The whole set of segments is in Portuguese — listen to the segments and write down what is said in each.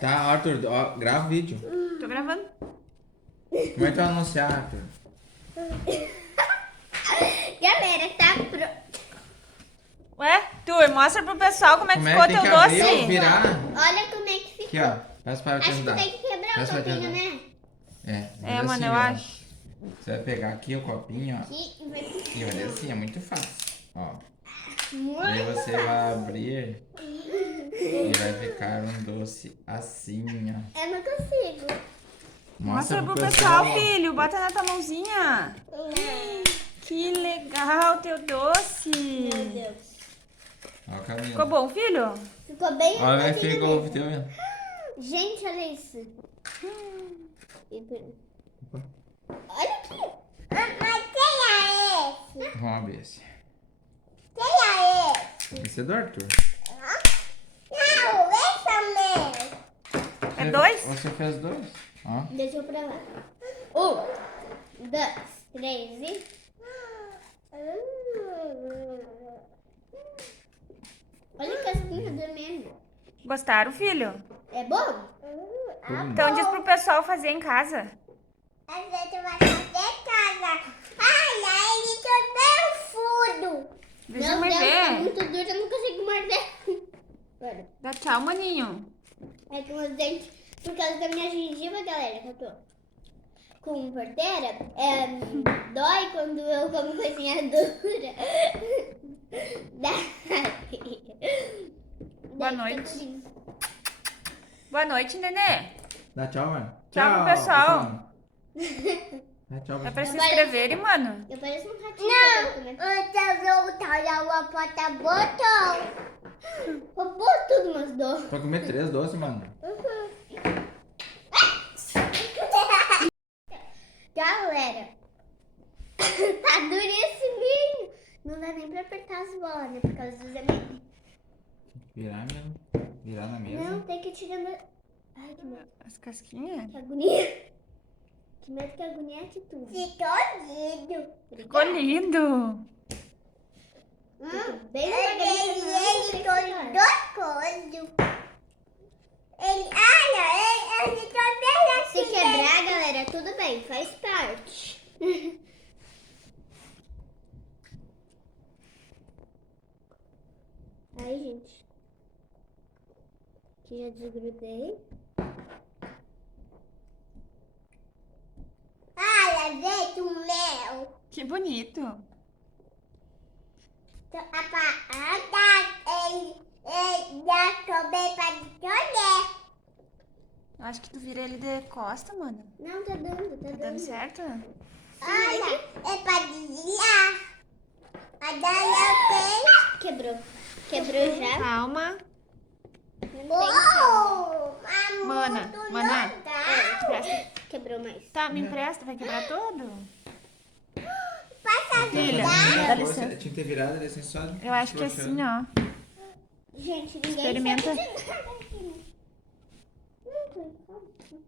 Tá, Arthur, ó, grava o vídeo. Tô gravando. Como é que tu vai anunciar, Arthur? Galera, tá pronto. Ué, Tur, mostra pro pessoal como é que Como é ficou que tem teu que abrir ou doce. virar? Olha como é que Aqui, ficou. ó. Peça para eu te Acho que ajudar. tem que quebrar Peça um pra te pouquinho, ajudar. né? É, É, mano, eu ó. acho. Você vai pegar aqui o copinho, ó. Aqui vai E vai fazer assim, é muito fácil. Ó. Daí muito. você vai abrir e vai ficar um doce assim, ó. Eu não consigo. Mostra pro pessoal, filho. Bota na tua mãozinha. Que legal teu doce. Meu Deus. Ó, Camila. Ficou bom, filho? Ficou bem Olha, arrumadinho ficou o mesmo. teu. Gente, olha isso. Olha aqui. Mas quem é esse? Vamos abrir esse. Quem é esse? Esse é do Arthur. Não, esse é meu. É dois? Você fez dois. Ó. Deixa eu provar. 1, 2, 3 e... Olha a casquinha dormindo. Gostaram, filho? É bom? Então diz pro pessoal fazer em casa. A gente vai fazer casa. Ai, ele também é fundo. Deixa Meu eu Deus, ver. é muito duro, eu não consigo morder. Olha, Dá tchau, maninho. é que meus dentes, por causa da minha gengiva, galera, que eu tô com porteira, dói quando eu como coisinha dura. Boa noite. Boa noite, nenê. Dá tchau, mano. Tchau pro pessoal. Dá tchau, É pessoal. pra se inscreverem, mano. Eu pareço um ratinho. Não, eu vou botar botão. Roubou tudo, mas dou. Pra comer 3 doces, mano. Galera, tá duríssimo. Não dá nem pra apertar as bolas, né? Por causa dos amigos. Virar mesmo. Virar na mesa. Não, tem que ir tirando. Ai, que medo. As casquinhas. Que agonia. Que medo, que agonia é atitude. Ficou lindo. Ficou lindo. Bem ele com duas coisas. Ele também assim. Se quebrar, galera, tudo bem, faz parte. Ai, gente. Aqui já desgrudei. Olha, vem o mel. Que bonito. A parada, ele já também para escolher. Eu acho que tu vira ele de costa, mano. Não, tá dando, Tá dando certo? Olha, é para desviar. A Daya fez. Quebrou. Quebrou já. Calma. Mana. Mana. Presta. Quebrou mais. Tá, me empresta. Vai quebrar todo? Passa a Filha, virar. dá licença. Tinha que ter virado ele assim só. Eu acho que assim, ó. Gente, ninguém Experimenta. sabe de nada aqui. Não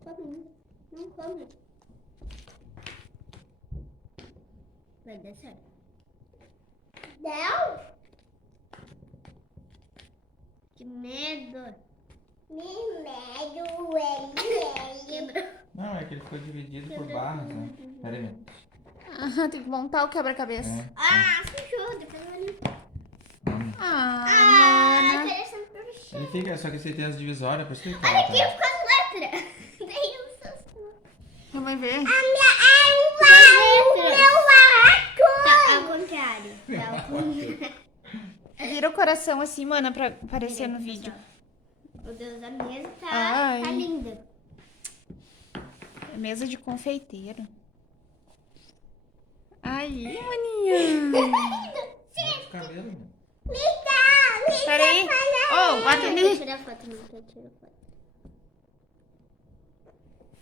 come. Não come. Vai dar certo. Deu? Que medo. Que medo, ele. Não, é que ele ficou dividido por barras, né? Pera aí. Ah, tem que montar o quebra-cabeça. É. Ah, sujou, depois eu limpo. Ah, Ah, mana. interessante pra você. Ele fica, só que você tem as divisórias, por isso que ele Olha aqui, tá. ficou as letras. Tem um susto. Vamos ver. A minha o meu arco. Tá ao contrário. Tá ao contrário. Vira o coração assim, mana, pra aparecer no vídeo. Meu Deus, a mesa Ai. tá linda. É mesa de confeiteiro. Aí, maninha. Cabelo, mano. Me dá. Peraí. Ô, bota ali. Tira a foto, não quero tirar foto.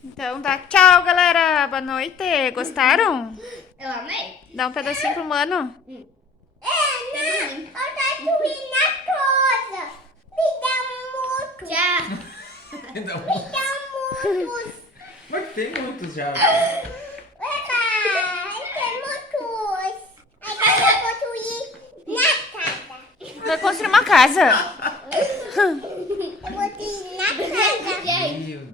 Então dá tchau, galera. Boa noite. Gostaram? Eu amei. Dá um pedacinho pro mano. Não. Eu tô doendo a coisa. Me dá muito. Tchau. Então, Me dá muito. mas tem muitos já. Tem muitos. Aí eu vou construir na casa. Vai construir uma casa. Gente, Meu